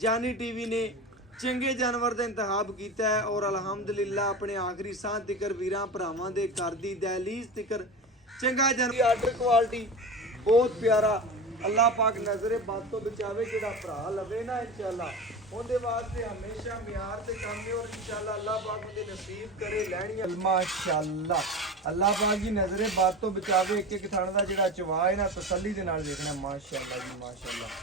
जानी टीवी ने चंगे जानवर का इंतखाब किया है और अलहमदुलिल्लाह अपने आखिरी सांस तिकर वीरां भरावां दे घर दी दहलीज तिकर चंगा जानवर आर्डर क्वालिटी बहुत प्यारा अल्लाह पाक नजरे बद तो बचावे जिहड़ा भरा लवे ना इंशाअल्लाह उहदे वास्ते हमेशा म्यार ते काम है और इंशाअल्लाह अल्लाह पाक उहदे नसीब करे लैणियां माशाअल्लाह अल्लाह पाक जी नजरे बद तो बचावे एक एक थण दा जिहड़ा चवा है ना तसल्ली दे नाल देखना माशाअल्लाह जी माशाअल्लाह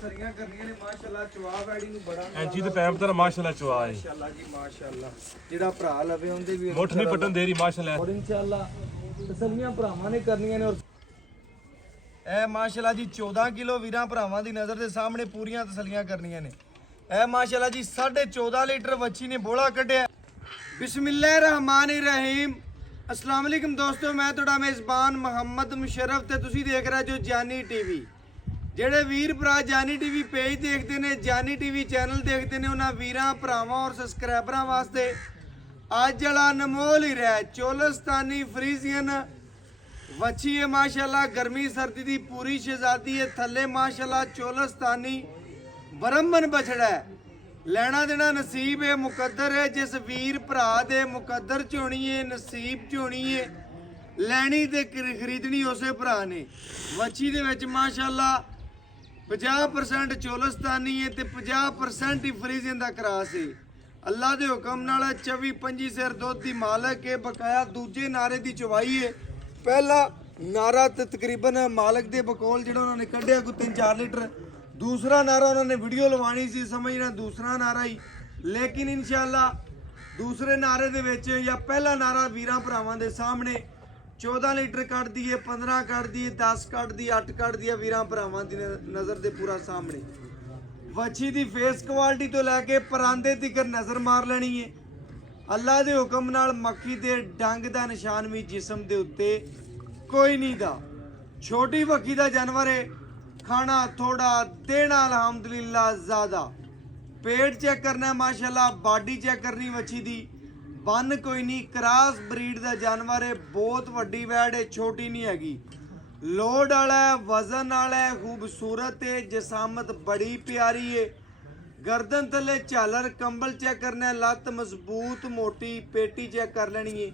सरियां करनियां ने माशाअल्लाह चवा वैड़ी नु बड़ा ਐਂਚੀ ਤੇ ਪੈਪ ਤੇਰਾ ਮਾਸ਼ਾਅੱਲਾ ਚਵਾ ਹੈ माशाअल्लाह जी माशाअल्लाह ਜਿਹੜਾ ਭਰਾ ਲਵੇ ਉਹਦੇ ਵੀ ਮੁੱਠ ਨਹੀਂ ਪਟਣ ਦੇ ਰਹੀ ਮਾਸ਼ਾਅੱਲਾ और इंशाअल्लाह तसल्लियां भरावां ने करनियां ने और ए माशाअल्लाह जी 14 किलो वीरां भरावां दी नजर दे सामने पूरीਆਂ तसल्लियां करनियां ने ए माशाअल्लाह जी 14.5 लीटर ਵੱਛੀ ने ਬੋਲਾ ਕੱਢਿਆ बिस्मिल्लाहिर्रहमानिर्रहीम अस्सलाम वालेकुम दोस्तों मैं ਤੁਹਾਡਾ ਮੇਜ਼ਬਾਨ ਮੁਹੰਮਦ ਮੁਸ਼ਰਫ ਤੇ ਤੁਸੀਂ ਦੇਖ ਰਹੇ ਜੋ ਜਾਨੀ ਟੀਵੀ ਜਿਹੜੇ ਵੀਰ ਭਰਾ ਜਾਨੀ ਟੀਵੀ ਪੇਜ ਦੇਖਦੇ ਨੇ ਜਾਨੀ ਟੀਵੀ ਚੈਨਲ ਦੇਖਦੇ ਨੇ ਉਹਨਾਂ ਵੀਰਾਂ ਭਰਾਵਾਂ ਔਰ ਸਬਸਕ੍ਰਾਈਬਰਾਂ ਵਾਸਤੇ ਅੱਜ ਵਾਲਾ ਅਨਮੋਲ ਹੀ ਰਿਹਾ ਚੋਲਸਤਾਨੀ ਫਰੀਜ਼ੀਅਨ ਵੱਛੀ ਹੈ ਮਾਸ਼ਾਅੱਲਾ ਗਰਮੀ ਸਰਦੀ ਦੀ ਪੂਰੀ ਸ਼ਹਿਜ਼ਾਦੀ ਹੈ ਥੱਲੇ ਮਾਸ਼ਾਅੱਲਾ ਚੋਲਸਤਾਨੀ ਬ੍ਰਹਮਣ ਬਛੜਾ ਹੈ ਲੈਣਾ ਦੇਣਾ ਨਸੀਬ ਹੈ ਮੁਕੱਦਰ ਹੈ ਜਿਸ ਵੀਰ ਭਰਾ ਦੇ ਮੁਕੱਦਰ ਚ ਹੋਣੀ ਹੈ ਨਸੀਬ ਚ ਹੋਣੀ ਹੈ ਲੈਣੀ ਤੇ ਖਰੀਦਣੀ ਉਸੇ ਭਰਾ ਨੇ ਵੱਛੀ ਦੇ ਵਿੱਚ ਮਾਸ਼ਾਅੱਲਾ 50% ਚੋਲਸਤਾਨੀ ਹੈ ਤੇ 50% ਹੀ ਫਰੀਜ਼ੀਅਨ ਦਾ ਕਰਾਸ ਹੈ ਅੱਲਾ ਦੇ ਹੁਕਮ ਨਾਲ 24-25 ਸਿਰ ਦੁੱਧ ਦੀ ਮਾਲਕ ਹੈ ਬਕਾਇਆ ਦੂਜੇ ਨਾਰੇ ਦੀ ਚਵਾਈ ਹੈ ਪਹਿਲਾ ਨਾਰਾ ਤੇ ਤਕਰੀਬਨ ਮਾਲਕ ਦੇ ਬਕੌਲ ਜਿਹੜਾ ਉਹਨਾਂ ਨੇ ਕੱਢਿਆ ਕੋਈ 3-4 ਲੀਟਰ दूसरा नारा उन्होंने वीडियो लवानी सी समझना दूसरा नारा ही लेकिन इंशाअल्लाह दूसरे नारे दे विच या पहला नारा वीरां भरावां दे सामने 14 लीटर कट दिए 15 कट दिए 10 कट दी 8 कट दिया वीरां भरावां दी नज़र दे पूरा सामने ਵੱਛੀ ਦੀ फेस क्वालिटी तो लैके परांदे तिकर नज़र मार लेनी है अल्लाह दे हुक्म नाल मक्खी दे डंग दा निशान भी जिस्म दे उत्ते कोई नहीं दा छोटी वक्की दा जानवर है खाना थोड़ा देना अल्हम्दुलिल्लाह ज़्यादा पेट चेक करना माशाल्लाह बॉडी चेक करनी वच्छी दी बन कोई नहीं क्रॉस ब्रीड का जानवर है बहुत वड्डी वैड़ है छोटी नहीं हैगी लोड वाला है वजन वाला है खूबसूरत है जसामत बड़ी प्यारी है गर्दन थले झालर कंबल चेक करना है लत्त मजबूत मोटी पेटी चेक कर लेनी है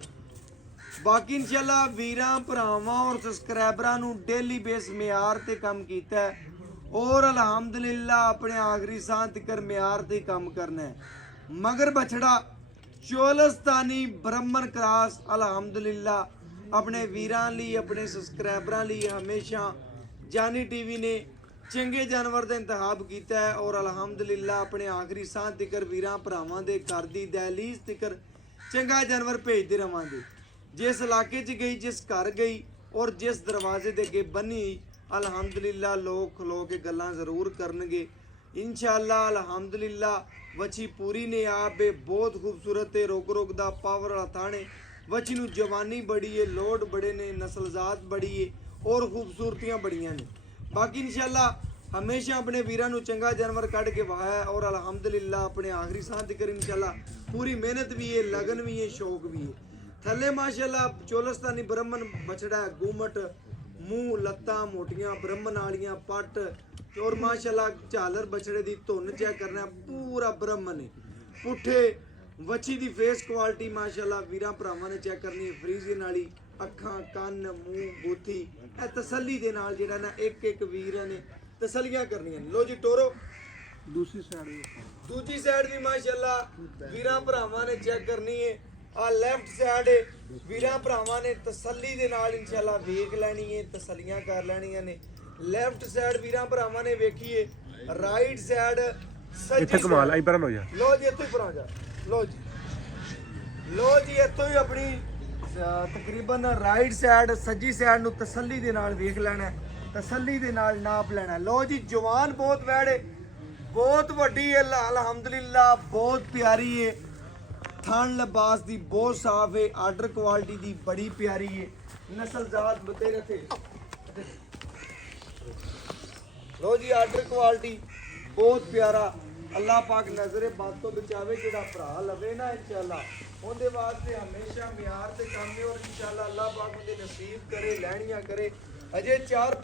बाकी इंशाल्लाह वीरां भरावां और सबसक्राइबरां नूं डेली बेस म्यार ते काम कीता है और अल्हम्दुलिल्लाह अपने आखिरी सांस तक म्यार ते काम करना है मगर बछड़ा चोलस्तानी ब्राह्मण क्रॉस अल्हम्दुलिल्लाह अपने वीरां लई अपने सबसक्राइबरां लई हमेशा जानी टीवी ने चंगे जानवर का इंतखाब किया है और अल्हम्दुलिल्लाह अपने आखिरी सांस तक वीरां भरावां दे घर दी दहलीज तक चंगा जानवर भेजते रहांगे जिस इलाके च गई जिस घर गई और जिस दरवाजे दे अगे बनी अल्हम्दुलिल्लाह लोग खलो के गल्लां जरूर करनगे इंशाअल्लाह अल्हम्दुलिल्लाह वच्छी पूरी ने आप बहुत खूबसूरत है रोक रोक दा पावर वाला थाने वच्छी नूं जवानी बड़ी है लोड बड़े ने नस्लजात बड़ी है और खूबसूरतियां बड़ियां ने बाकी इंशाअल्लाह हमेशा अपने वीरां नूं चंगा जानवर कढ़ के वहाया और अल्हम्दुलिल्लाह अपने आखिरी सांस तक इंशाअल्लाह पूरी मेहनत भी है लगन भी है शौक भी है थले माशाअल्लाह चोलस्तानी ब्राह्मण बछड़ा है गुमट मुंह लत्तां मोटियां ब्राह्मण वालियां पट और माशाअल्लाह झालर बछड़े दी धुन चेक करना पूरा ब्राह्मण है पुठे वच्छी दी फेस क्वालिटी माशाअल्लाह वीरां भरावां ने चेक करनी है फ्रीजियन वाली अखां कन मुंह बूथी ए तसल्ली दे नाल जेड़ा ना एक एक वीर ने तसल्लियां करनियां लो जी टोरो दूसरी साइड भी माशाअल्लाह वीरां भरावां ने चेक करनी है आ लेफ्ट साइड वीरां भरावां ने तसल्ली दे नाल इंशाअल्लाह वेख लैनी है तसल्लियां कर लैणियां ने लेफ्ट साइड वीरां भरावां ने वेखी है राइट साइड ਇੱਥੇ ਕਮਾਲ ਆਈ ਪਰਾਂ ਹੋ ਜਾ लो जी इत्थों ही परा जा लो जी इत्थों ही अपनी तकरीबन राइट साइड सज्जी साइड नु तसल्ली दे नाल वेख लेना तसल्ली दे नाल नाप लेना लो जी जवान बहुत वैड़ है बहुत वड्डी है अल्हम्दुलिल्लाह बहुत प्यारी है थान लिबास दी बहुत साफ है आर्डर क्वालिटी दी बड़ी प्यारी है नस्ल जात बतेरे थे लो जी आर्डर क्वालिटी बहुत प्यारा अल्लाह पाक नजरे बद तो बचावे जेड़ा भरा लवे ना इंशाअल्लाह उहदे वास्ते हमेशा म्यार ते काम है और इंशाअल्लाह अल्लाह पाक उहदे नसीब करे लैणियां करे अजे 4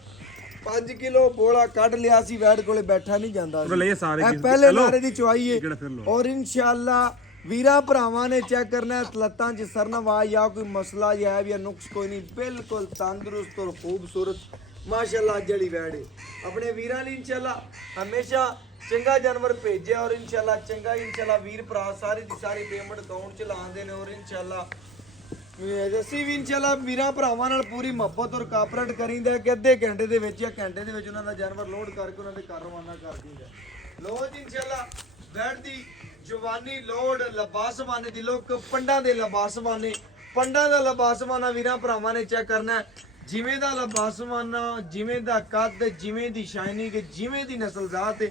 5 ਕਿਲੋ ਬੋਲਾ ਕੱਢ ਲਿਆ ਸੀ, ਵੈੜ ਕੋਲੇ ਬੈਠਾ ਨਹੀਂ ਜਾਂਦਾ ਉਹ ਲਈਏ ਸਾਰੇ ਇਹ ਚੀਜ਼। ਪਹਿਲੇ ਹੈਲੋ। ਨਾਰੇ ਦੀ ਚੁਆਈ ਹੈ ਕਿਹੜਾ ਫਿਰ ਲਓ। ਔਰ ਇਨਸ਼ਾਅੱਲਾ ਵੀਰਾਂ ਭਰਾਵਾਂ ਨੇ ਚੈੱਕ ਕਰਨਾ ਹੈ ਲੱਤਾਂ 'ਚ ਸਰਨਵਾ ਜਾਂ ਕੋਈ ਮਸਲਾ ਜਾਂ ਹੈ ਜਾਂ ਨੁਕਸ ਕੋਈ ਨਹੀਂ, ਬਿਲਕੁਲ ਤੰਦਰੁਸਤ ਔਰ ਖੂਬਸੂਰਤ ਮਾਸ਼ਾਅੱਲਾ ਅੱਜ ਵਾਲੀ ਵੈੜ ਹੈ। ਆਪਣੇ ਵੀਰਾਂ ਲਈ ਇਨਸ਼ਾਅੱਲਾ ਹਮੇਸ਼ਾ ਚੰਗਾ ਜਾਨਵਰ ਭੇਜਿਆ ਔਰ ਇਨਸ਼ਾਅੱਲਾ ਚੰਗਾ ਹੀ ਇਨਸ਼ਾਅੱਲਾ ਵੀਰ ਭਰਾ ਸਾਰੀ ਦੀ ਸਾਰੀ ਪੇਮੈਂਟ ਅਕਾਊਂਟ 'ਚ ਲਾਉਂਦੇ ਨੇ ਔਰ ਇਨਸ਼ਾਅੱਲਾ ਅਸੀਂ ਵੀ ਇਨਸ਼ਾਅੱਲਾ ਵੀਰਾਂ ਭਰਾਵਾਂ ਨਾਲ ਪੂਰੀ ਮੁਹੱਬਤ ਔਰ ਕਾਪਰੇਟ ਕਰੀਂਦਾ ਕਿ ਅੱਧੇ ਘੰਟੇ ਦੇ ਵਿੱਚ ਜਾਂ ਘੰਟੇ ਦੇ ਵਿੱਚ ਉਹਨਾਂ ਦਾ ਜਾਨਵਰ ਲੋਡ ਕਰਕੇ ਉਹਨਾਂ ਦੇ ਘਰ ਰਵਾਨਾ ਕਰ ਦਿੰਦਾ। ਲੋ ਜੀ ਇਨਸ਼ਾਅੱਲਾ ਵੈੜ ਦੀ ਜਵਾਨੀ ਲੋਡ ਲਬਾਸਵਾਨੇ ਦੀ ਲੋਕ ਪੰਡਾਂ ਦੇ ਲਬਾਸਵਾਨੇ, ਪੰਡਾਂ ਦਾ ਲਬਾਸਵਾਨਾ ਵੀਰਾਂ ਭਰਾਵਾਂ ਨੇ ਚੈੱਕ ਕਰਨਾ ਹੈ। ਜਿਵੇਂ ਦਾ ਲਬਾਸਵਾਨਾ, ਜਿਵੇਂ ਦਾ ਕੱਦ, ਜਿਵੇਂ ਦੀ ਸ਼ਾਈਨਿੰਗ, ਜਿਵੇਂ ਦੀ ਨਸਲਜ਼ਾਤ,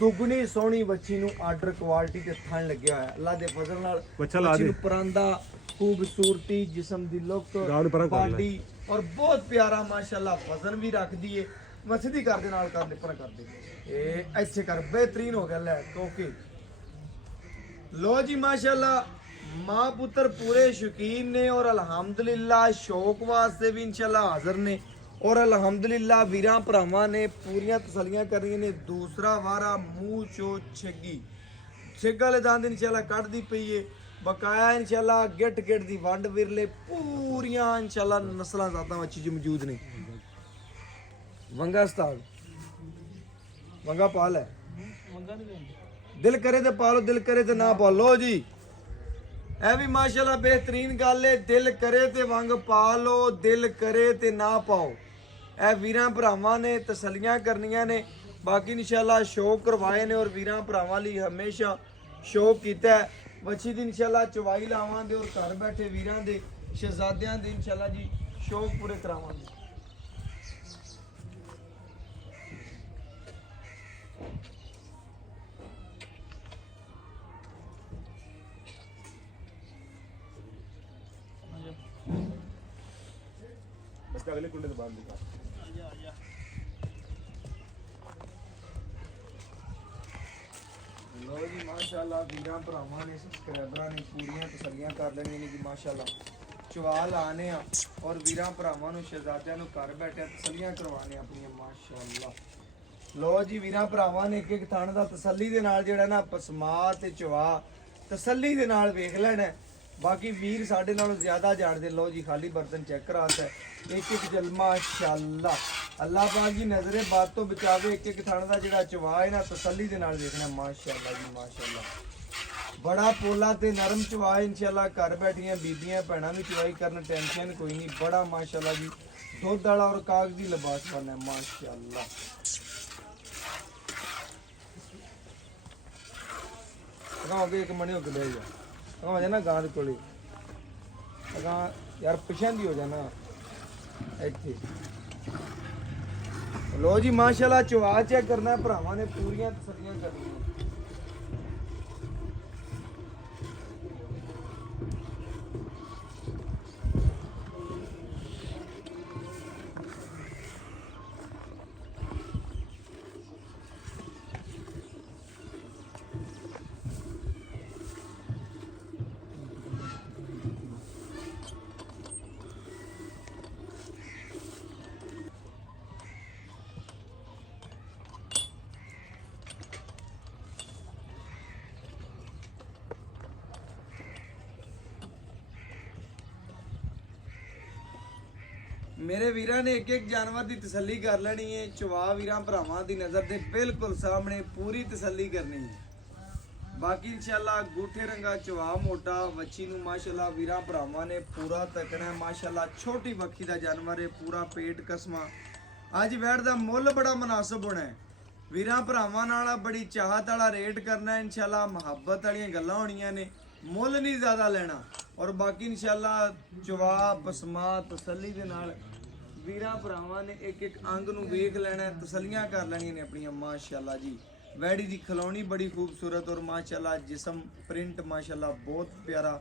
ਦੁੱਗਣੀ ਸੋਹਣੀ ਬੱਚੀ ਨੂੰ ਆਰਡਰ ਕੁਆਲਿਟੀ ਤੇ ਥਣ ਲੱਗਿਆ ਹੋਇਆ ਅੱਲਾ ਦੇ ਫਜ਼ਲ ਨਾਲ। ਬੱਚਾ ਲਾ ਬੱਚੀ ਦੇ। ਨੂੰ ਪਰਾਂਦਾ, ਖੂਬਸੂਰਤੀ, ਜਿਸਮ ਦੀ ਲੁੱਕ, ਗਾਲ ਪਰਾਂ ਕਰ ਲੈ। ਬਾਡੀ ਔਰ ਬਹੁਤ ਪਿਆਰਾ ਮਾਸ਼ਾਅੱਲਾ ਵਜ਼ਨ ਵੀ ਰੱਖਦੀ ਏ। ਮਸਦੀ ਕਰ ਦੇ ਨਾਲ ਕਰ ਦੇ ਪਰ ਕਰ ਦੇ ਇਹ ਇੱਥੇ ਕਰ, ਬਿਹਤਰੀਨ ਹੋ ਗਿਆ ਲੈ ਓਕੇ। ਲੋ ਜੀ ਮਾਸ਼ਾਅੱਲਾ ਮਾਂ ਪੁੱਤਰ ਪੂਰੇ ਸ਼ੌਕੀਨ ਨੇ ਔਰ ਅਲਹਮਦੁਲਿल्लाह ਸ਼ੌਕ ਵਾਸਤੇ ਵੀ ਇਨਸ਼ਾਅੱਲਾ ਹਾਜ਼ਰ ਨੇ ਔਰ ਅਲਹਮਦੁਲਿल्लाह ਵੀਰਾਂ ਭਰਾਵਾਂ ਨੇ ਪੂਰੀਆਂ ਤਸੱਲੀਆਂ ਕਰਨੀਆਂ ਨੇ। ਦੂਸਰਾ ਵਾਰਾ ਮੂੰਹ ਚੋ ਛੱਗੀ ਛਿੱਗ ਵਾਲੇ ਦੰਦ ਇਨਸ਼ਾਅੱਲਾ ਕੱਢਦੀ ਪਈ ਏ। ਬਕਾਇਆ ਇਨਸ਼ਾਅੱਲਾ ਗਿੱਟ ਗਿੱਟ ਦੀ ਵੰਡ ਵਿਰਲੇ ਪੂਰੀਆਂ ਇਨਸ਼ਾਅੱਲਾ ਨਸਲਾਂ ਜ਼ਾਤਾਂ ਵਿੱਚ ਜੀ ਮੌਜੂਦ ਨੇ। ਵੰਗਾ ਉਸਤਾਦ ਵੰਗਾ ਪਾਲ ਹੈ, ਦਿਲ ਕਰੇ ਤੇ ਪਾਲੋ, ਦਿਲ ਕਰੇ ਤੇ ਨਾ ਪਾਲੋ ਜੀ। ਇਹ ਵੀ ਮਾਸ਼ਾਅੱਲਾ ਬਿਹਤਰੀਨ ਗੱਲ ਹੈ, ਦਿਲ ਕਰੇ ਤੇ ਵੰਗ ਪਾ ਲੋ, ਦਿਲ ਕਰੇ ਤੇ ਨਾ ਪਾਓ। ਇਹ ਵੀਰਾਂ ਭਰਾਵਾਂ ਨੇ ਤਸੱਲੀਆਂ ਕਰਨੀਆਂ ਨੇ। ਬਾਕੀ ਇਨਸ਼ਾਅੱਲਾ ਸ਼ੌਕ ਕਰਵਾਏ ਨੇ ਔਰ ਵੀਰਾਂ ਭਰਾਵਾਂ ਲਈ ਹਮੇਸ਼ਾ ਸ਼ੌਕ ਕੀਤਾ ਹੈ। ਬੱਚੀ ਦੀ ਇਨਸ਼ਾਅੱਲਾ ਚਵਾਈ ਲਾਵਾਂਗੇ ਔਰ ਘਰ ਬੈਠੇ ਵੀਰਾਂ ਦੇ ਸ਼ਹਿਜ਼ਾਦਿਆਂ ਦੇ ਇਨਸ਼ਾਅੱਲਾ ਜੀ ਸ਼ੌਕ ਪੂਰੇ ਕਰਾਵਾਂਗੇ। ਬਸ ਅਗਲੇ ਕੁੰਡੇ ਤੋਂ ਬਾਹਰ ਨਿਕਾਲ। ਲੋ ਜੀ ਮਾਸ਼ਾਅੱਲਾ ਵੀਰਾਂ ਭਰਾਵਾਂ ਨੇ ਸਬਸਕ੍ਰਾਈਬਰਾਂ ਨੇ ਪੂਰੀਆਂ ਤਸੱਲੀਆਂ ਕਰ ਲੈਣੀਆਂ ਨੇ ਕਿ ਮਾਸ਼ਾਅੱਲਾ ਚਵਾ ਲਾਣੇ ਆ ਔਰ ਵੀਰਾਂ ਭਰਾਵਾਂ ਨੂੰ ਸ਼ਹਿਜ਼ਾਦਿਆਂ ਨੂੰ ਘਰ ਬੈਠੇ ਤਸੱਲੀਆਂ ਕਰਵਾਣੇ ਆਪਣੀਆਂ ਮਾਸ਼ਾਅੱਲਾ। ਲੋ ਜੀ ਵੀਰਾਂ ਭਰਾਵਾਂ ਨੇ ਇੱਕ ਇੱਕ ਥਣ ਦਾ ਤਸੱਲੀ ਦੇ ਨਾਲ ਜਿਹੜਾ ਨਾ ਪਸਮਾ ਤੇ ਚਵਾ ਤਸੱਲੀ ਦੇ ਨਾਲ ਵੇਖ ਲੈਣਾ। ਬਾਕੀ ਵੀਰ ਸਾਡੇ ਨਾਲੋਂ ਜ਼ਿਆਦਾ ਜਾਣਦੇ। ਲੋ ਜੀ ਖਾਲੀ ਬਰਤਨ ਚੈੱਕ ਕਰਾਤਾ ਇੱਕ ਇੱਕ ਜਲ ਮਾਸ਼ਾਅੱਲਾ। ਅੱਲਾਹ ਪਾਕ ਜੀ ਨਜ਼ਰੇ ਬਾਤ ਤੋਂ ਬਚਾਵੇ। ਇੱਕ ਇੱਕ ਥਣ ਦਾ ਜਿਹੜਾ ਚਵਾ ਹੈ ਨਾ ਤਸੱਲੀ ਦੇ ਨਾਲ ਵੇਖਣਾ ਮਾਸ਼ਾਅੱਲਾ ਜੀ ਮਾਸ਼ਾਅੱਲਾ। ਬੜਾ ਪੋਲਾ ਤੇ ਨਰਮ ਚਵਾ ਇਨਸ਼ਾਅੱਲਾ। ਘਰ ਬੈਠੀਆਂ ਬੀਬੀਆਂ ਭੈਣਾਂ ਨੂੰ ਚਵਾਈ ਕਰਨ ਟੈਨਸ਼ਨ ਕੋਈ ਨਹੀਂ। ਬੜਾ ਮਾਸ਼ਾਅੱਲਾ ਜੀ ਦੁੱਧ ਵਾਲਾ ਔਰ ਕਾਗਜ਼ੀ ਲਿਬਾਸ ਬਣਾ ਮਾਸ਼ਾਅੱਲਾ। ਹੋ ਗਏ ਇੱਕ ਮਣੀ ਹੋ ਕੇ ਲੈ ਜਾ ਹੋ ਜਾਣਾ ਗਾਂ ਦੇ ਕੋਲੇ ਗਾਂ ਯਾਰ ਪਿਛਾਂ ਦੀ ਹੋ ਜਾਣਾ ਇੱਥੇ। ਲੋ ਜੀ ਮਾਸ਼ਾਅੱਲਾ ਚਵਾ ਚੈੱਕ ਕਰਨਾ ਭਰਾਵਾਂ ਨੇ ਪੂਰੀਆਂ ਤਸੱਲੀਆਂ ਕਰਨੀਆਂ। ਮੇਰੇ ਵੀਰਾਂ ਨੇ ਇੱਕ ਇੱਕ ਜਾਨਵਰ ਦੀ ਤਸੱਲੀ ਕਰ ਲੈਣੀ ਹੈ। ਚਵਾ ਵੀਰਾਂ ਭਰਾਵਾਂ ਦੀ ਨਜ਼ਰ ਦੇ ਬਿਲਕੁਲ ਸਾਹਮਣੇ ਪੂਰੀ ਤਸੱਲੀ ਕਰਨੀ ਹੈ। ਬਾਕੀ ਇਨਸ਼ਾਅੱਲਾ ਗੂਠੇ ਰੰਗਾ ਚਵਾ ਮੋਟਾ ਵੱਛੀ ਨੂੰ ਮਾਸ਼ਾਅੱਲਾ ਵੀਰਾਂ ਭਰਾਵਾਂ ਨੇ ਪੂਰਾ ਤੱਕਣਾ ਮਾਸ਼ਾਅੱਲਾ। ਛੋਟੀ ਬੱਖੀ ਦਾ ਜਾਨਵਰ ਹੈ, ਪੂਰਾ ਪੇਟ ਕਸਮਾ। ਅੱਜ ਵੈੜ ਦਾ ਮੁੱਲ ਬੜਾ ਮੁਨਾਸਬ ਹੋਣਾ ਹੈ। ਵੀਰਾਂ ਭਰਾਵਾਂ ਨਾਲ ਬੜੀ ਚਾਹਤ ਵਾਲਾ ਰੇਟ ਕਰਨਾ ਹੈ ਇਨਸ਼ਾਅੱਲਾ। ਮੁਹੱਬਤ ਵਾਲੀਆਂ ਗੱਲਾਂ ਹੋਣੀਆਂ ਨੇ, ਮੁੱਲ ਨਹੀਂ ਜ਼ਿਆਦਾ ਲੈਣਾ। ਔਰ ਬਾਕੀ ਇਨਸ਼ਾਅੱਲਾ ਚਵਾ ਪਸਮਾ ਤਸੱਲੀ ਦੇ ਨਾਲ ਵੀਰਾਂ ਭਰਾਵਾਂ ਨੇ ਇੱਕ ਇੱਕ ਅੰਗ ਨੂੰ ਵੇਖ ਲੈਣਾ, ਤਸੱਲੀਆਂ ਕਰ ਲੈਣੀਆਂ ਨੇ ਆਪਣੀਆਂ ਮਾਸ਼ਾਅੱਲਾ ਜੀ। ਵੈੜੀ ਦੀ ਖਲੌਣੀ ਬੜੀ ਖੂਬਸੂਰਤ ਔਰ ਮਾਸ਼ਾਅੱਲਾ ਜਿਸਮ ਪ੍ਰਿੰਟ ਮਾਸ਼ਾਅੱਲਾ ਬਹੁਤ ਪਿਆਰਾ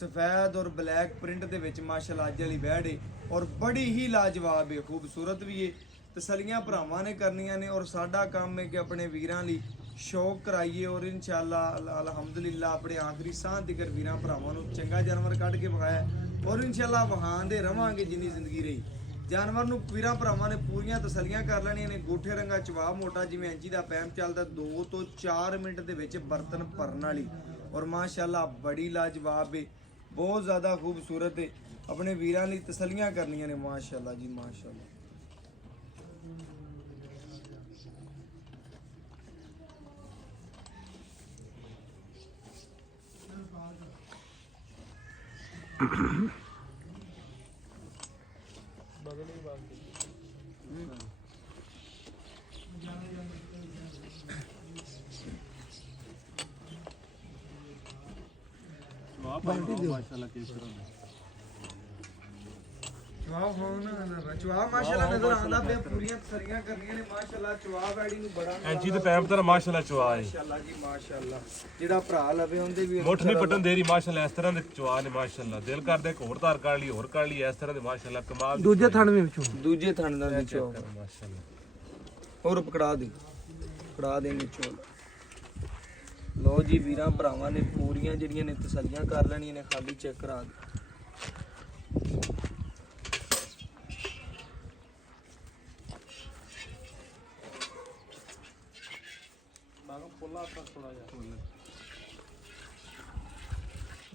ਸਫੈਦ ਔਰ ਬਲੈਕ ਪ੍ਰਿੰਟ ਦੇ ਵਿੱਚ ਮਾਸ਼ਾਅੱਲਾ ਅੱਜ ਵਾਲੀ ਵੈੜ ਹੈ ਔਰ ਬੜੀ ਹੀ ਲਾਜਵਾਬ ਹੈ, ਖੂਬਸੂਰਤ ਵੀ ਹੈ। ਤਸੱਲੀਆਂ ਭਰਾਵਾਂ ਨੇ ਕਰਨੀਆਂ ਨੇ ਔਰ ਸਾਡਾ ਕੰਮ ਹੈ ਕਿ ਆਪਣੇ ਵੀਰਾਂ ਲਈ ਸ਼ੌਕ ਕਰਾਈਏ ਔਰ ਇਨਸ਼ਾਅੱਲਾ ਅਲਹਮਦੁਲਿल्लाह ਆਪਣੇ ਆਖਰੀ ਸਾਹ ਤੱਕ ਵੀਰਾਂ ਭਰਾਵਾਂ ਨੂੰ ਚੰਗਾ ਜਾਨਵਰ ਕੱਢ ਕੇ ਵਿਖਾਇਆ ਔਰ ਇਨਸ਼ਾਅੱਲਾ ਵਹਾਂਦੇ ਰਵਾਂਗੇ ਜਿੰਨੀ ਜ਼ਿੰਦਗੀ ਰਹੀ। ਜਾਨਵਰ ਨੂੰ ਵੀਰਾਂ ਭਰਾਵਾਂ ਨੇ ਪੂਰੀਆਂ ਤਸੱਲੀਆਂ ਕਰ ਲੈਣੀਆਂ ਨੇ। ਗੋਠੇ ਰੰਗਾ ਚਵਾ ਮੋਟਾ ਜਿਵੇਂ ਇੰਚੀ ਦਾ ਪੈਮ ਚੱਲਦਾ, 2 ਤੋਂ 4 ਮਿੰਟ ਦੇ ਵਿੱਚ ਬਰਤਨ ਭਰਨ ਵਾਲੀ। ਔਰ ਮਾਸ਼ਾਅੱਲਾ ਬੜੀ ਲਾਜਵਾਬ ਹੈ, ਬਹੁਤ ਜ਼ਿਆਦਾ ਖੂਬਸੂਰਤ ਹੈ। ਆਪਣੇ ਵੀਰਾਂ ਲਈ ਤਸੱਲੀਆਂ ਕਰਨੀਆਂ ਨੇ। ਮਾਸ਼ਾਅੱਲਾ ਜੀ ਮਾਸ਼ਾਅੱਲਾ। ਚਵਾ ਮਾਸ਼ਾਅੱਲਾ ਨਜ਼ਰ ਆਉਂਦਾ ਪਿਆ, ਪੂਰੀਆਂ ਤਸੱਲੀਆਂ ਕਰਨੀਆਂ ਨੇ। ਮਾਸ਼ਾਅੱਲਾ ਚਵਾ ਵੈੜੀ ਨੂੰ ਬੜਾ ਐਂਚੀ ਤੇ ਪੈਪ ਤੇ ਮਾਸ਼ਾਅੱਲਾ ਚਵਾ ਹੈ। ਮਾਸ਼ਾਅੱਲਾ ਜੀ ਮਾਸ਼ਾਅੱਲਾ। ਜਿਹੜਾ ਭਰਾ ਲਵੇ ਉਹਦੇ ਵੀ ਮੁੱਠ ਨਹੀਂ ਪਟਣ ਦੇ ਰਹੀ ਮਾਸ਼ਾਅੱਲਾ। ਇਸ ਤਰ੍ਹਾਂ ਦੇ ਚਵਾ ਨੇ ਮਾਸ਼ਾਅੱਲਾ। ਦਿਲ ਕਰਦਾ ਇੱਕ ਹੋਰ ਧਾਰ ਕਰ ਲਈ, ਹੋਰ ਕਰ ਲਈ। ਇਸ ਤਰ੍ਹਾਂ ਦੇ ਮਾਸ਼ਾਅੱਲਾ ਕਮਾਲ ਦੀ ਦੂਜੇ ਥਣ ਵੀ ਵਿੱਚੋਂ ਦੂਜੇ ਥਣ ਦਾ ਵਿੱਚੋਂ ਮਾਸ਼ਾਅੱਲਾ। ਹੋਰ ਪਕੜਾ ਦੇ ਵਿੱਚੋਂ। ਲੋ ਜੀ ਵੀਰਾਂ ਭਰਾਵਾਂ ਨੇ ਪੂਰੀਆਂ ਜਿਹੜੀਆਂ ਨੇ ਤਸੱਲੀਆਂ ਕਰ ਲੈਣੀਆਂ ਨੇ। ਖਾਲੀ ਚੈੱਕ ਕਰਾ ਦੇ।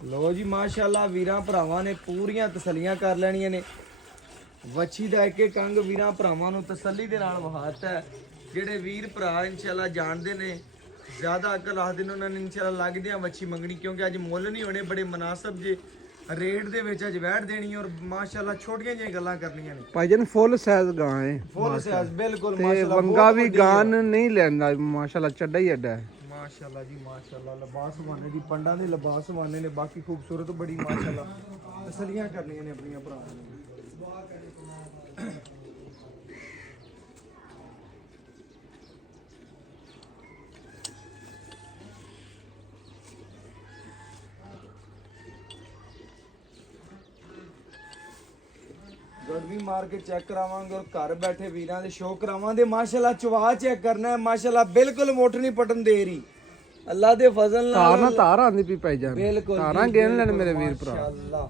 ਲੋ ਜੀ ਮਾਸ਼ਾਅੱਲਾ ਵੀਰਾਂ ਭਰਾਵਾਂ ਨੇ ਪੂਰੀਆਂ ਤਸੱਲੀਆਂ ਕਰ ਲੈਣੀਆਂ ਨੇ। ਵੱਛੀ ਦਾ ਇੱਕ ਇੱਕ ਅੰਗ ਵੀਰਾਂ ਭਰਾਵਾਂ ਨੂੰ ਤਸੱਲੀ ਦੇ ਨਾਲ ਵਹਾਤਾ ਹੈ। ਜਿਹੜੇ ਵੀਰ ਭਰਾ ਇਨਸ਼ਾਅੱਲਾ ਜਾਣਦੇ ਨੇ, ਜ਼ਿਆਦਾ ਅਕਲ ਰੱਖਦੇ ਨੇ, ਉਹਨਾਂ ਨੇ ਇਨਸ਼ਾਅੱਲਾ ਲੱਗਦਿਆਂ ਵੱਛੀ ਮੰਗਣੀ, ਕਿਉਂਕਿ ਅੱਜ ਮੁੱਲ ਨਹੀਂ ਹੋਣੇ, ਬੜੇ ਮੁਨਾਸਬ ਜੇ ਰੇਟ ਦੇ ਵਿੱਚ ਅੱਜ ਵੈਟ ਦੇਣੀ ਔਰ ਮਾਸ਼ਾਅੱਲਾ ਛੋਟੀਆਂ ਜਿਹੀਆਂ ਗੱਲਾਂ ਕਰਨੀਆਂ ਨੇ। ਭਾਈਜਾਨ ਫੁੱਲ ਸਾਈਜ਼ ਗਾਂ ਹੈ ਫੁੱਲ ਸਾਈਜ਼ ਬਿਲਕੁਲ ਤੇ ਮਾਸ਼ਾਅੱਲਾ। ਵੰਗਾ ਵੀ ਗਾਂ ਨਹੀਂ ਲੈਂਦਾ ਮਾਸ਼ਾਅੱਲਾ, ਚੱਡਾ ਹੀ ਅੱਡਾ ਹੈ ਮਾਸ਼ਾਅੱਲਾ ਜੀ ਮਾਸ਼ਾਅੱਲਾ। ਲਿਬਾਸ ਵਾਨੇ ਦੀ ਪੰਡਾਂ ਦੇ ਲਿਬਾਸ ਵਾਨੇ ਨੇ। ਬਾਕੀ ਖੂਬਸੂਰਤ ਬੜੀ ਮਾਸ਼ਾਅੱਲਾ। ਤਸੱਲੀਆਂ ਕਰਨੀਆਂ ਨੇ ਆਪਣੀਆਂ ਭਰਾਵਾਂ ਨੇ। ਗੜਵੀ ਮਾਰ ਕੇ ਚੈੱਕ ਕਰਾਵਾਂਗੇ ਔਰ ਘਰ ਬੈਠੇ ਵੀਰਾਂ ਦੇ ਸ਼ੋਅ ਕਰਾਵਾਂਗੇ। ਮਾਸ਼ਾਅੱਲਾ ਚਵਾ ਚੈੱਕ ਕਰਨਾ ਹੈ। ਮਾਸ਼ਾਅੱਲਾ ਬਿਲਕੁਲ ਮੋਟ ਨਹੀਂ ਪਟਨ ਦੇ ਰਹੀ, ਅੱਲਾ ਦੇ ਫਜ਼ਲ ਨਾਲ। ਤਾਰ ਆਂਦੀ ਪਈ ਭਾਈਜਾਨ, ਬਿਲਕੁਲ ਤਾਰਾਂ ਗੇਣ ਲੈਣ ਮੇਰੇ ਵੀਰ ਭਰਾ। ਮਾਸ਼ਾਅੱਲਾ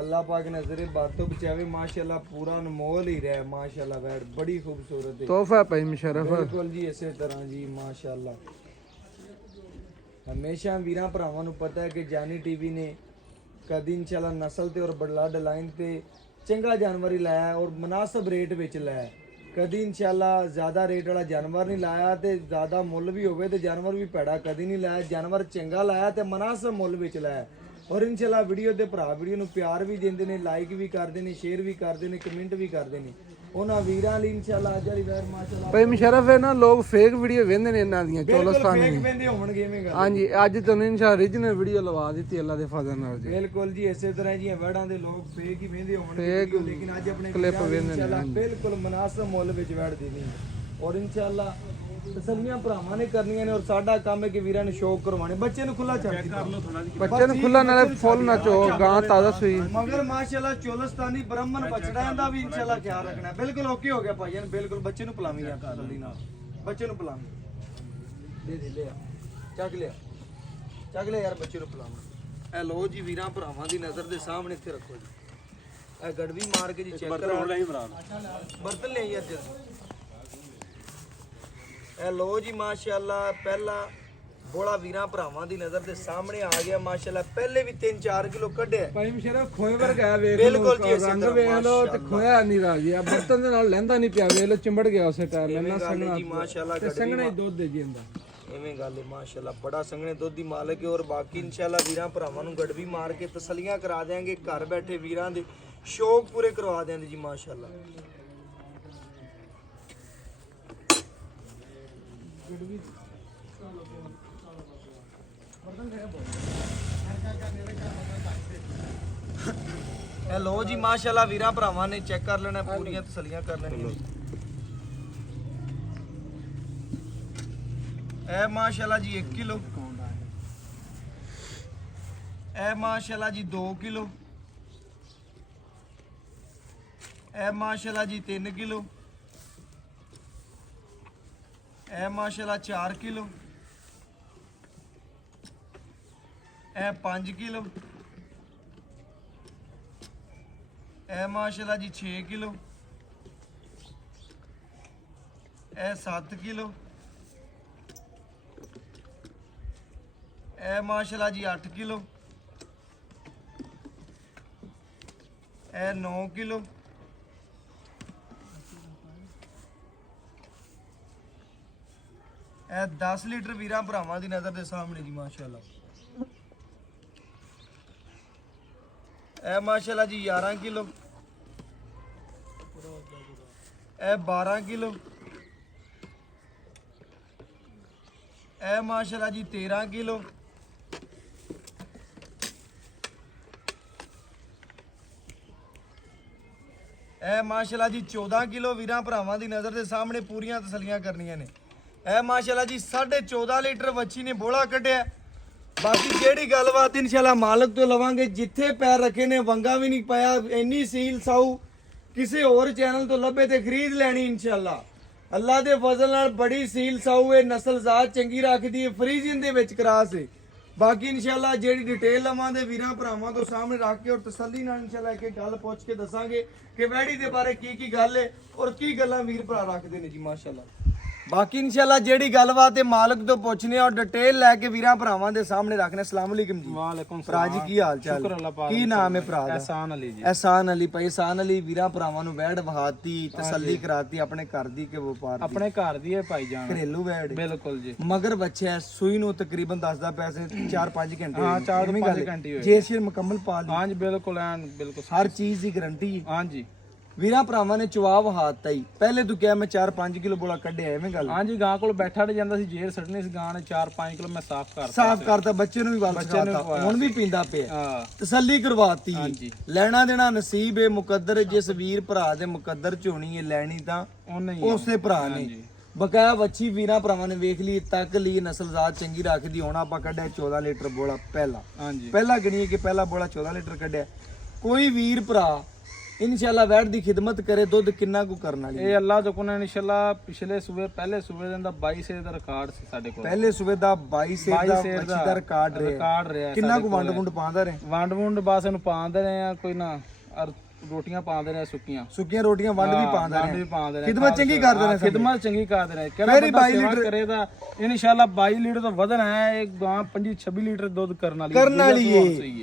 ਅੱਲਾਹ ਪਾਕ ਨਜ਼ਰੇ ਬਾਤੋਂ ਬਚਾਵੇ। ਮਾਸ਼ਾਅੱਲਾ ਪੂਰਾ ਅਨਮੋਲ ਹੀ ਰਿਹਾ। ਮਾਸ਼ਾਅੱਲਾ ਵੈੜ ਬੜੀ ਖੂਬਸੂਰਤ ਹੈ। ਤੋਹਫਾ ਭਾਈ ਮੁਸ਼ਰਫ। ਬਿਲਕੁਲ ਜੀ ਇਸੇ ਤਰ੍ਹਾਂ ਜੀ ਮਾਸ਼ਾਅੱਲਾ। ਹਮੇਸ਼ਾ ਵੀਰਾਂ ਭਰਾਵਾਂ ਨੂੰ ਪਤਾ ਹੈ ਕਿ ਜਾਨੀ ਟੀਵੀ ਨੇ ਕਦੀ ਇਨਸ਼ਾਅੱਲਾ ਨਸਲ ਤੇ ਔਰ ਬਲੱਡ ਲਾਈਨ ਤੇ ਚੰਗਾ ਜਾਨਵਰ ਹੀ ਲਾਇਆ ਔਰ ਮੁਨਾਸਬ ਰੇਟ ਵਿੱਚ ਲਾਇਆ। ਕਦੀ ਇਨਸ਼ਾਅੱਲਾ ਜ਼ਿਆਦਾ ਰੇਟ ਵਾਲਾ ਜਾਨਵਰ ਨਹੀਂ ਲਾਇਆ ਤੇ ਜ਼ਿਆਦਾ ਮੁੱਲ ਵੀ ਹੋਵੇ ਤੇ ਜਾਨਵਰ ਵੀ ਭੈੜਾ ਕਦੀ ਨਹੀਂ ਲਾਇਆ। ਜਾਨਵਰ ਚੰਗਾ ਲਾਇਆ ਤੇ ਮੁਨਾਸਬ ਮੁੱਲ ਵਿੱਚ ਲਾਇਆ। ਔਰ ਇਨਸ਼ਾਅੱਲਾ ਵੀਡੀਓ ਦੇ ਭਰਾ ਵੀਡੀਓ ਨੂੰ ਪਿਆਰ ਵੀ ਦਿੰਦੇ ਨੇ, ਲਾਈਕ ਵੀ ਕਰਦੇ ਨੇ, ਸ਼ੇਅਰ ਵੀ ਕਰਦੇ ਨੇ, ਕਮੈਂਟ ਵੀ ਕਰਦੇ ਨੇ। ਉਹਨਾਂ ਵੀਰਾਂ ਲਈ ਇਨਸ਼ਾਅੱਲਾ ਅੱਜ ਵਾਲੀ ਵੈਰ ਮਾਸ਼ਾਅੱਲਾ ਭਾਈ ਮੁਸ਼ਰਫ ਹੈ ਨਾ, ਲੋਕ ਫੇਕ ਵੀਡੀਓ ਵੇਖਦੇ ਨੇ ਇਹਨਾਂ ਦੀਆਂ ਚੋਲਸਤਾਨ ਫੇਕ ਦੀਆਂ। ਬੰਦੇ ਹੋਣਗੇ ਐਵੇਂ ਗੱਲ। ਹਾਂਜੀ ਅੱਜ ਤੁਹਾਨੂੰ ਇਨਸ਼ਾਅੱਲਾ ਓਰੀਜਨਲ ਵੀਡੀਓ ਲਵਾ ਦਿੱਤੀ ਅੱਲਾ ਦੇ ਫਜ਼ਲ ਨਾਲ ਜੀ। ਬਿਲਕੁਲ ਜੀ ਇਸੇ ਤਰ੍ਹਾਂ ਜੀਆਂ ਵੈੜਾਂ ਦੇ ਲੋਕ ਫੇਕ ਹੀ ਵੇਂਦੇ ਹੋਣਗੇ ਫੇਕ video, ਲੇਕਿਨ ਅੱਜ ਆਪਣੇ clip ਵੀਰਾਂ ਲਈ ਵੇਂਦੇ ਨੇ, ਇਨਸ਼ਾਅੱਲਾ ਹਾਂਜੀ। ਬਿਲਕੁਲ ਮੁਨਾਸਬ ਮੁੱਲ ਵਿੱਚ ਵੈੜ ਦੇਣੀ ਔਰ ਇਨਸ਼ਾਅੱਲਾ ਤਸੱਲੀਆਂ ਭਰਾਵਾਂ ਨੇ ਕਰਨੀਆਂ ਨੇ। ਔਰ ਸਾਡਾ ਕੰਮ ਹੈ ਕਿ ਵੀਰਾਂ ਨੂੰ ਸ਼ੌਕ ਕਰਵਾਉਣੇ। ਬੱਚੇ ਨੂੰ ਖੁੱਲਾ ਛੱਡ ਕਰ ਲਓ ਥੋੜਾ ਜਿਹਾ, ਬੱਚੇ ਨੂੰ ਖੁੱਲਾ ਨਾਲੇ ਫੁੱਲ ਨਾ ਚੋ, ਗਾਂ ਤਾਜ਼ਾ ਸੂਈ। ਮਗਰ ਮਾਸ਼ਾਅੱਲਾ ਚੋਲਸਤਾਨੀ ਬ੍ਰਾਹਮਣ ਬਚੜਾ ਇਹਦਾ ਵੀ ਇਨਸ਼ਾਅੱਲਾ ਖਿਆਲ ਰੱਖਣਾ। ਬਿਲਕੁਲ ਓਕੇ ਹੋ ਗਿਆ ਭਾਈਆਂ, ਬਿਲਕੁਲ। ਬੱਚੇ ਨੂੰ ਪਿਲਾਵੀਂ ਯਾਰ ਤਸੱਲੀ ਨਾਲ, ਬੱਚੇ ਨੂੰ ਪਿਲਾਵੀਂ। ਦੇ ਲੈ ਆ, ਚੱਕ ਲਿਆ ਯਾਰ, ਬੱਚੇ ਨੂੰ ਪਿਲਾਵੀਂ। ਇਹ ਲੋ ਜੀ ਵੀਰਾਂ ਭਰਾਵਾਂ ਦੀ ਨਜ਼ਰ ਦੇ ਸਾਹਮਣੇ ਇੱਥੇ ਰੱਖੋ ਜੀ। ਇਹ ਗੜਵੀ ਮਾਰ ਕੇ ਜੀ ਚੈੱਕ ਕਰਾ ਬਰਤਨ ਲੈ ਯਾਰ ਜਲਦੀ। ਇਹ ਲੋ ਜੀ ਮਾਸ਼ਾਅੱਲਾ ਪਹਿਲਾ ਬੋਲਾ ਵੀਰਾਂ ਭਰਾਵਾਂ ਦੀ ਨਜ਼ਰ ਦੇ ਸਾਹਮਣੇ ਆ ਗਿਆ। ਮਾਸ਼ਾਅੱਲਾ ਪਹਿਲੇ ਵੀ 3-4 ਕਿਲੋ ਕੱਢਿਆ। ਭਾਈ ਮੁਸ਼ਰਫ ਖੋਏ ਵਰਗਾ ਵੇਖ ਬਿਲਕੁਲ ਜੀ, ਇਸੇ ਰੰਗ ਤਰ੍ਹਾਂ ਵੇਖ ਲਓ ਤੇ ਖੋਇਆ ਨਹੀਂ ਰਾਜੀ ਆ। ਬਰਤਨ ਦੇ ਨਾਲ ਲੈਂਦਾ ਨਹੀਂ ਪਿਆ, ਵੇਖ ਲਓ ਚਿੰਬੜ ਗਿਆ ਉਸੇ ਟਾਈਮ ਐਵੇਂ ਲੈਣਾ ਗੱਲ ਹੈ ਸੰਗਣਾ ਜੀ ਮਾਸ਼ਾਅੱਲਾ। ਤੇ ਸੰਗਣਾ ਹੀ ਦੁੱਧ ਦੇ ਜੀ ਅੰਦਾ। ਐਵੇਂ ਗੱਲ ਹੈ ਮਾਸ਼ਾਅੱਲਾ। ਬੜਾ ਸੰਘਣੇ ਦੁੱਧ ਦੀ ਮਾਲਕ ਹੈ। ਔਰ ਬਾਕੀ ਇਨਸ਼ਾਅੱਲਾ ਵੀਰਾਂ ਭਰਾਵਾਂ ਨੂੰ ਗੜਵੀ ਮਾਰ ਕੇ ਤਸੱਲੀਆਂ ਕਰਾ ਦੇਾਂਗੇ। ਘਰ ਬੈਠੇ ਵੀਰਾਂ ਦੇ ਸ਼ੌਕ ਪੂਰੇ ਕਰਵਾ ਦੇਾਂਗੇ ਜੀ ਮਾਸ਼ਾਅੱਲਾ। ਇਹ ਲੋ ਜੀ ਮਾਸ਼ਾਅੱਲਾ ਵੀਰਾਂ ਭਰਾਵਾਂ ਨੇ ਚੈੱਕ ਕਰ ਲੈਣਾ, ਪੂਰੀਆਂ ਤਸੱਲੀਆਂ ਕਰ ਲੈਣੀਆਂ। ਇਹ ਮਾਸ਼ਾਅੱਲਾ ਜੀ 1 ਕਿਲੋ, ਇਹ ਮਾਸ਼ਾਅੱਲਾ ਜੀ 2 ਕਿਲੋ, ਇਹ ਮਾਸ਼ਾਅੱਲਾ ਜੀ 3 ਕਿਲੋ, ਇਹ ਮਾਸ਼ਾਅੱਲਾ 4 ਕਿਲੋ, ਇਹ 5 ਕਿਲੋ, ਇਹ ਮਾਸ਼ਾਅੱਲਾ ਜੀ 6 ਕਿਲੋ, ਇਹ 7 ਕਿਲੋ, ਇਹ ਮਾਸ਼ਾਅੱਲਾ ਜੀ 8 ਕਿਲੋ, ਇਹ 9 ਕਿਲੋ, ਇਹ 10 ਲੀਟਰ ਵੀਰਾਂ ਭਰਾਵਾਂ ਦੀ ਨਜ਼ਰ ਦੇ ਸਾਹਮਣੇ ਜੀ ਮਾਸ਼ਾਅੱਲਾ। ਇਹ ਮਾਸ਼ਾਅੱਲਾ ਜੀ 11 ਕਿਲੋ, ਇਹ 12 ਕਿਲੋ, ਇਹ ਮਾਸ਼ਾਅੱਲਾ ਜੀ 13 ਕਿਲੋ, ਇਹ ਮਾਸ਼ਾਅੱਲਾ ਜੀ 14 ਕਿਲੋ ਵੀਰਾਂ ਭਰਾਵਾਂ ਦੀ ਨਜ਼ਰ ਦੇ ਸਾਹਮਣੇ ਪੂਰੀਆਂ ਤਸੱਲੀਆਂ ਕਰਨੀਆਂ ਨੇ। ਇਹ ਮਾਸ਼ਾਅੱਲਾ ਜੀ 14.5 ਲੀਟਰ ਵੱਛੀ ਨੇ ਬੋਲਾ ਕੱਢਿਆ। ਬਾਕੀ ਜਿਹੜੀ ਗੱਲਬਾਤ ਇਨਸ਼ਾਅੱਲਾ ਮਾਲਕ ਤੋਂ ਲਵਾਂਗੇ, ਜਿੱਥੇ ਪੈਰ ਰੱਖੇ ਨੇ ਵੰਗਾ ਵੀ ਨਹੀਂ ਪਾਇਆ, ਇੰਨੀ ਸੀਲ ਸਾਊ ਕਿਸੇ ਹੋਰ ਚੈਨਲ ਤੋਂ ਲੱਭੇ ਤੇ ਖਰੀਦ ਲੈਣੀ ਇਨਸ਼ਾਅੱਲਾ। ਅੱਲਾ ਦੇ ਫਜ਼ਲ ਨਾਲ ਬੜੀ ਸੀਲ ਸਾਊ ਹੈ, ਨਸਲ ਜ਼ਾਤ ਚੰਗੀ ਰੱਖਦੀ ਹੈ, ਫਰੀਜ਼ਨ ਦੇ ਵਿੱਚ ਕਰਾਸ ਹੈ। ਬਾਕੀ ਇਨਸ਼ਾਅੱਲਾ ਜਿਹੜੀ ਡਿਟੇਲ ਲਵਾਂਗੇ ਵੀਰਾਂ ਭਰਾਵਾਂ ਤੋਂ ਸਾਹਮਣੇ ਰੱਖ ਕੇ ਔਰ ਤਸੱਲੀ ਨਾਲ ਇਨਸ਼ਾਅੱਲਾ ਇੱਕ ਗੱਲ ਪੁੱਛ ਕੇ ਦੱਸਾਂਗੇ ਕਿ ਵੈੜੀ ਦੇ ਬਾਰੇ ਕੀ ਗੱਲ ਹੈ ਔਰ ਕੀ ਗੱਲਾਂ ਵੀਰ ਭਰਾ ਰੱਖਦੇ ਨੇ ਜੀ ਮਾਸ਼ਾਅੱਲਾ। ਬਾਕੀ ਇਨਸ਼ਾਅੱਲਾ ਜਿਹੜੀ ਗੱਲਬਾਤ ਹੈ ਮਾਲਕ ਤੋਂ ਪੁੱਛਨੇ ਔਰ ਡਿਟੇਲ ਲੈ ਕੇ ਵੀਰਾਂ ਭਰਾਵਾਂ ਦੇ ਸਾਹਮਣੇ ਰੱਖਣੇ। ਅਸਲਾਮ ਅਲੈਕੁਮ ਜੀ। ਵਾਲੇਕੁਮ ਭਰਾ ਜੀ ਕੀ ਹਾਲ ਚਾਲ? ਸ਼ੁਕਰ ਅੱਲਾਹ ਪਾਕ। ਕੀ ਨਾਮ ਹੈ ਭਰਾ ਦਾ? ਅਹਿਸਾਨ ਅਲੀ ਜੀ। ਅਹਿਸਾਨ ਅਲੀ ਭਾਈ। ਅਹਿਸਾਨ ਅਲੀ ਵੀਰਾਂ ਭਰਾਵਾਂ ਨੂੰ ਵੈੜ ਵਹਾਤੀ, ਤਸੱਲੀ ਕਰਾਤੀ ਆਪਣੇ ਘਰ ਦੀ ਕਿ ਵਪਾਰ ਦੀ? ਆਪਣੇ ਘਰ ਦੀ ਹੈ ਭਾਈ ਜਾਨ, ਘਰੇਲੂ ਵੈੜ। ਬਿਲਕੁਲ ਜੀ। ਮਗਰ ਬੱਚਾ ਸੂਈ ਨੂੰ ਤਕਰੀਬਨ ਦੱਸਦਾ ਪੈਸੇ 4-5 ਘੰਟੇ। ਹਾਂ 4-5 ਘੰਟੇ ਹੋਏ। ਜੇ ਸਿਰ ਮੁਕੰਮਲ ਪਾ ਲਈ। ਹਾਂਜੀ ਬਿਲਕੁਲ ਐਨ ਬਿਲਕੁਲ ਹਰ ਚੀਜ਼ ਦੀ ਗਾਰੰਟੀ। ਹਾਂਜੀ ਵੀਰਾਂ ਭਰਾਵਾਂ ਨੇ ਚਵਾਬ ਹਾਤਾ ਹੀ। ਪਹਿਲੇ ਤੂੰ ਕਿਹਾ ਮੈਂ 4-5 ਕਿਲੋ ਬੋਲਾ ਕੱਢਿਆ, ਐਵੇਂ ਗੱਲ? ਹਾਂਜੀ ਗਾਂ ਕੋਲ ਬੈਠਾ ਨਹੀਂ ਜਾਂਦਾ ਸੀ, ਜੇਰ ਸੜਨੀ ਸੀ ਗਾਂ ਨੇ 4-5 ਕਿਲੋ ਮੈਂ ਸਾਫ਼ ਕਰਤਾ। ਸਾਫ਼ ਕਰਤਾ, ਬੱਚੇ ਨੂੰ ਵੀ ਵਾਲ ਖਾਤਾ, ਹੁਣ ਵੀ ਪੀਂਦਾ ਪਿਆ। ਹਾਂ ਤਸੱਲੀ ਕਰਵਾਤੀ। ਹਾਂਜੀ। ਲੈਣਾ ਦੇਣਾ ਨਸੀਬ ਹੈ, ਮੁਕੱਦਰ। ਜਿਸ ਵੀਰ ਭਰਾ ਦੇ ਮੁਕੱਦਰ ਚ ਹੋਣੀ ਹੈ ਲੈਣੀ ਤਾਂ ਉਹਨੇ ਹੀ ਉਸੇ ਭਰਾ ਨੇ। ਬਕਾਇਆ ਵੱਛੀ ਵੀਰਾਂ ਭਰਾਵਾਂ ਨੇ ਵੇਖ ਲਈ, ਤੱਕ ਲਈ, ਨਸਲ ਜ਼ਾਤ ਚੰਗੀ ਰੱਖਦੀ। ਹੁਣ ਆਪਾਂ ਕੱਢਿਆ 14 ਲੀਟਰ ਬੋਲਾ ਪਹਿਲਾ। ਹਾਂਜੀ ਪਹਿਲਾ ਗਣੀਏ ਕਿ ਪਹਿਲਾ ਬੋਲਾ 14 ਲੀਟਰ ਕੱਢਿਆ। ਕੋਈ ਵੀਰ ਭਰਾ ਇਨਸ਼ਾਅੱਲਾ ਵੈੜ ਦੀ ਖਿਦਮਤ ਕਰੇ, ਦੁੱਧ ਕਿੰਨਾ ਕੁ ਕਰਨ ਵਾਲੀ? ਇਹ ਅੱਲਾਹ ਤੋਂ ਕੋਨੇ ਇਨਸ਼ਾਅੱਲਾ ਪਿਛਲੇ ਸੂਬੇ ਪਹਿਲੇ ਸੂਬੇ ਦਾ 22 ਸੇਰ ਦਾ ਰਿਕਾਰਡ ਸੀ ਸਾਡੇ ਕੋਲ। ਪਹਿਲੇ ਸੂਬੇ ਦਾ 22 ਸੇਰ ਦਾ ਵੱਛੀ ਦਾ ਰਿਕਾਰਡ ਰਿਹਾ। ਕਿੰਨਾ ਕੁ ਵੰਡ ਵੁੰਡ ਪਾਉਂਦਾ ਰਹੇ? ਵੰਡ ਬਸ ਇਹਨੂੰ ਪਾਉਂਦੇ ਰਹੇ ਆ, ਕੋਈ ਨਾ ਰੋਟੀਆਂ ਪਾਉਂਦੇ ਰਹੇ, ਸੁੱਕੀਆਂ ਰੋਟੀਆਂ ਵੰਡ ਵੀ ਪਾਉਂਦਾ ਵੰਡ ਵੀ ਪਾਉਂਦੇ ਰਹੇ। ਖਿਦਮਤ ਚੰਗੀ ਕਰਦੇ ਨੇ। ਖਿਦਮਤ ਚੰਗੀ ਕਰਦੇ ਰਹੇ। ਕਿਹੜਾ ਬੰਦਾ 22 ਲੀਟਰ ਕਰੇਗਾ ਇਨਸ਼ਾਅੱਲਾ 22 ਲੀਟਰ ਤੋਂ ਵਧਣ ਹੈ। ਇਹ ਗਾਂ 25-26 ਲੀਟਰ ਦੁੱਧ ਕਰਨ ਵਾਲੀ ਏ।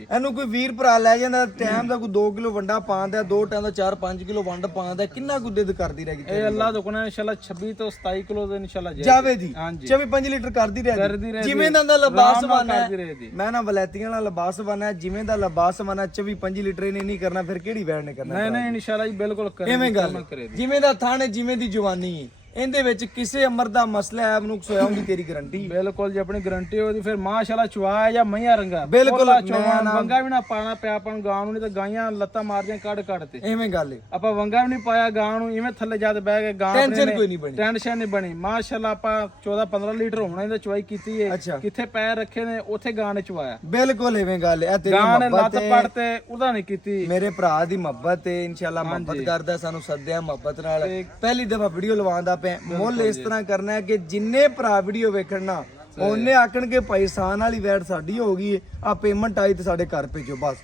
ਇਹਨੂੰ ਕੋਈ ਵੀਰ ਭਰਾ ਲੈ ਜਾਂਦਾ ਟਾਈਮ ਦਾ, ਕੋਈ 2 ਕਿਲੋ ਵੰਡਾ ਪਾਉਂਦਾ, 2 ਟਾਈਮ ਦਾ 4-5 ਕਿਲੋ ਵੰਡ ਪਾਉਂਦਾ, ਕਿੰਨਾ ਕੁ ਦੁੱਧ ਕਰਦੀ ਰਹੇਗੀ? ਇਹ ਅੱਲਾਹ ਤੋਂ ਕੋਨੇ ਇਨਸ਼ਾਅੱਲਾ 26 ਤੋਂ 27 ਕਿਲੋ ਦੇ ਇਨਸ਼ਾਅੱਲਾ ਜਾਵੇਗੀ। ਹਾਂਜੀ 24-25 ਲੀਟਰ ਕਰਦੀ ਰਹੇਗੀ। ਜਿਵੇਂ ਦਾ ਲਿਬਾਸ ਬਣਾ ਮੈਂ ਨਾ ਵਲੈਤੀਆਂ ਨਾਲ ਲਿਬਾਸ ਬਣਾ, ਜਿਵੇਂ ਦਾ ਲਿਬਾਸ ਬਣਾ 24-25 ਲੀਟਰ ਇਹਨੇ ਨਹੀਂ ਕਰਨਾ, ਫਿਰ ਕਿਹੜੀ ਵੈੜ ਨੇ ਕਰਨਾ? ਨਹੀਂ ਇਨਸ਼ਾਅੱਲਾ ਜੀ ਬਿਲਕੁਲ ਕਰੇ। ਐਵੇਂ ਗੱਲ, ਜਿਵੇਂ ਦਾ ਥਾਣੇ ਜਿਵੇਂ ਦੀ ਜਵਾਨੀ ਹੈ, ਇਹਦੇ ਵਿੱਚ ਕਿਸੇ ਅਮਰ ਦਾ ਮਸਲਾ ਐਬ ਨੂੰ ਸੋਇਆ ਹੁੰਦੀ, ਤੇਰੀ ਗਾਰੰਟੀ? ਬਿਲਕੁਲ ਜੀ ਆਪਣੀ ਗਾਰੰਟੀ ਹੋਦੀ। ਫਿਰ ਮਾਸ਼ਾਅੱਲਾ ਚਵਾ ਜਾਂ ਮਈਆਂ ਰੰਗਾ ਬਿਲਕੁਲ ਵੰਗਾ ਵੀ ਨਾ ਪਾਣਾ ਪਿਆ ਆਪਾਂ ਨੂੰ ਗਾਂ ਨੂੰ, ਨਹੀਂ ਤਾਂ ਗਾਈਆਂ ਲੱਤਾਂ ਮਾਰਦੀਆਂ ਕੱਢ ਤੇ। ਐਵੇਂ ਗੱਲ ਹੈ। ਆਪਾਂ ਵੰਗਾ ਵੀ ਨਹੀਂ ਪਾਇਆ ਗਾਂ ਨੂੰ, ਇਵੇਂ ਥੱਲੇ ਜਾ ਕੇ ਬਹਿ ਕੇ ਗਾਂ ਟੈਨਸ਼ਨ ਕੋਈ ਨਹੀਂ ਬਣੀ। ਟੈਨਸ਼ਨ ਨਹੀਂ ਬਣੀ ਮਾਸ਼ਾਅੱਲਾ। ਆਪਾਂ 14-15 ਲੀਟਰ ਹੋਣਾ ਇਹਦਾ ਚਵਾਈ ਕੀਤੀ ਹੈ। ਕਿੱਥੇ ਪੈਰ ਰੱਖੇ ਨੇ ਉੱਥੇ ਗਾਂ ਨੇ ਚਵਾਇਆ। ਬਿਲਕੁਲ ਐਵੇਂ ਗੱਲ ਹੈ। ਤੇਰੀ ਗਾਂ ਨੇ ਲੱਤ ਮੁਹੱਬਤ ਪੜ ਤੇ ਉਹਦਾ ਨਹੀਂ ਕੀਤੀ। ਮੇਰੇ ਭਰਾ ਦੀ ਮੁਹੱਬਤ ਹੈ, ਇਨਸ਼ਾਅੱਲਾ ਮੁਹੱਬਤ ਕਰਦਾ, ਸਾਨੂੰ ਸੱਦਿਆ ਮੁਹੱਬਤ ਨਾਲ। ਪਹਿਲੀ ਦਫਾ ਵੀਡੀਓ ਲਵਾਉਂਦਾ ਪਿਆ। ਮੁੱਲ ਇਸ ਤਰ੍ਹਾਂ ਕਰਨਾ ਹੈ ਕਿ ਜਿੰਨੇ ਭਰਾ ਵੀਡੀਓ ਵੇਖਣ ਨਾ ਉਹਨੇ ਆਖਣ ਕੇ ਭਾਈ ਸਾਨ ਵਾਲੀ ਵੈਟ ਸਾਡੀ ਹੋ ਗਈ, ਆ ਪੇਮੈਂਟ ਆਈ ਤੇ ਸਾਡੇ ਘਰ ਭੇਜੋ। ਬਸ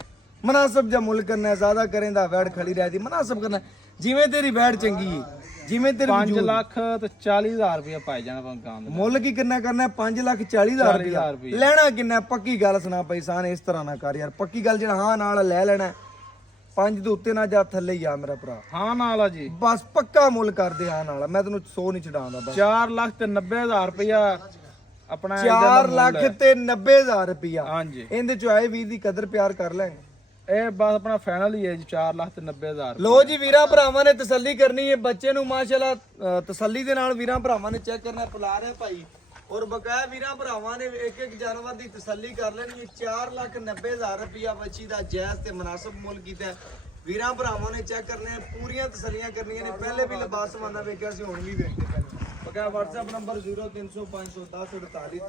ਮਨਾਸਬ ਜਾਂ ਮੁੱਲ ਕਰਨਾ ਹੈ, ਜ਼ਿਆਦਾ ਕਰੇਂਦਾ ਵੈਟ ਖੜੀ ਰਹਦੀ, ਮਨਾਸਬ ਕਰਨਾ। ਜਿਵੇਂ ਤੇਰੀ ਵੈਟ ਚੰਗੀ ਹੈ, ਜਿਵੇਂ ਤੇਰੀ 5,40,000 ਰੁਪਇਆ ਪਾਈ ਜਾਣਾ ਗਾਂ ਦਾ। ਮੁੱਲ ਕੀ ਕਰਨਾ 5,40,000 ਰੁਪਇਆ ਲੈਣਾ ਕਿੰਨਾ? ਪੱਕੀ ਗੱਲ ਸੁਣਾ ਭਾਈ ਸਾਨ, ਇਸ ਤਰ੍ਹਾਂ ਨਾ ਕਰ ਯਾਰ। ਪੱਕੀ ਗੱਲ ਜਿਹੜਾ ਹਾਂ ਨਾਲ ਲੈ ਲੈਣਾ, 5 ਦੇ ਉੱਤੇ ਨਾ ਜਾ, ਥੱਲੇ ਹੀ ਆ ਮੇਰਾ ਭਰਾ। ਹਾਂ ਨਾਲ ਆ ਜੀ, ਬਸ ਪੱਕਾ ਮੁੱਲ ਕਰਦੇ ਹਾਂ ਨਾਲ। ਮੈਂ ਤੈਨੂੰ 100 ਨਹੀਂ ਛਡਾਉਂਦਾ। ਬਸ 4,90,000 ਰੁਪਇਆ ਆਪਣਾ 4,90,000 ਰੁਪਇਆ। ਹਾਂਜੀ ਇਹਦੇ ਚ ਆਏ ਵੀਰ ਦੀ ਕਦਰ ਪਿਆਰ ਕਰ ਲੈ। ਇਹ ਬਸ ਆਪਣਾ ਫਾਈਨਲ ਹੀ ਹੈ ਜੀ 4,90,000। ਲੋ ਜੀ ਵੀਰਾਂ ਭਰਾਵਾਂ ਨੇ ਤਸੱਲੀ ਕਰਨੀ ਹੈ। ਬੱਚੇ ਨੂੰ ਮਾਸ਼ਾਅੱਲਾ ਤਸੱਲੀ ਦੇ ਨਾਲ ਵੀਰਾਂ ਭਰਾਵਾਂ ਨੇ ਚੈੱਕ ਕਰਨਾ। ਪਿਲਾ ਰਿਹਾ ਭਾਈ ਔਰ ਬਕਾਇਆ ਵੀਰਾਂ ਭਰਾਵਾਂ ਨੇ ਇੱਕ ਜਾਨਵਰ ਦੀ ਤਸੱਲੀ ਕਰ ਲੈਣੀ ਹੈ। 4,90,000 ਰੁਪਇਆ ਬੱਚੀ ਦਾ ਜਾਇਜ਼ ਤੇ ਮੁਨਾਸਬ ਮੁੱਲ ਕੀਤਾ। ਵੀਰਾਂ ਭਰਾਵਾਂ ਨੇ ਚੈੱਕ ਕਰਨੇ, ਪੂਰੀਆਂ ਤਸੱਲੀਆਂ ਕਰਨੀਆਂ ਨੇ। ਪਹਿਲੇ ਵੀ ਲਿਬਾਸ ਸਮਾਨਾ ਵੇਖਿਆ ਸੀ, ਹੁਣ ਵੀ ਵੇਖਦੇ ਪਏ। ਬਕਾਇਆ WhatsApp ਨੰਬਰ 0305104853।